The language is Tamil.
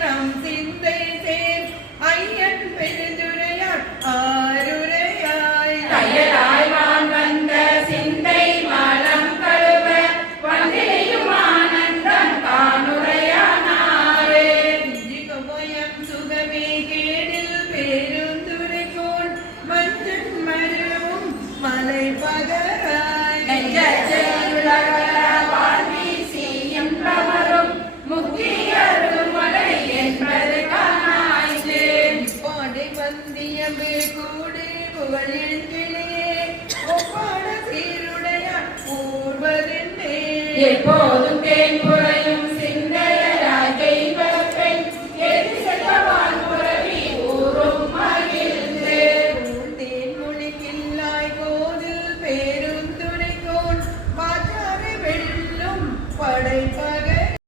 நம் சிந்தை சேர் ஐயன் பெருந்துரையான் ஆருரையாய் தையலாய் வான் வந்த சிந்தை மலம் கழுவ வந்திலையும் ஆனந்தம் காணுரையானாரே. பயம் சுகமே கேடில் பெருந்துரைக்கோன் மஞ்சள் மருவும் மலை பகராய் வாழ்வீசியும் பிரமரும் முக்கியரும் மலை என்பது காணாயிற்று. பாடை வந்தியமே கூடு புகழில் கிளியே ஒப்பாட சீருடையான் ஊர்வதென்னே எப்போதும்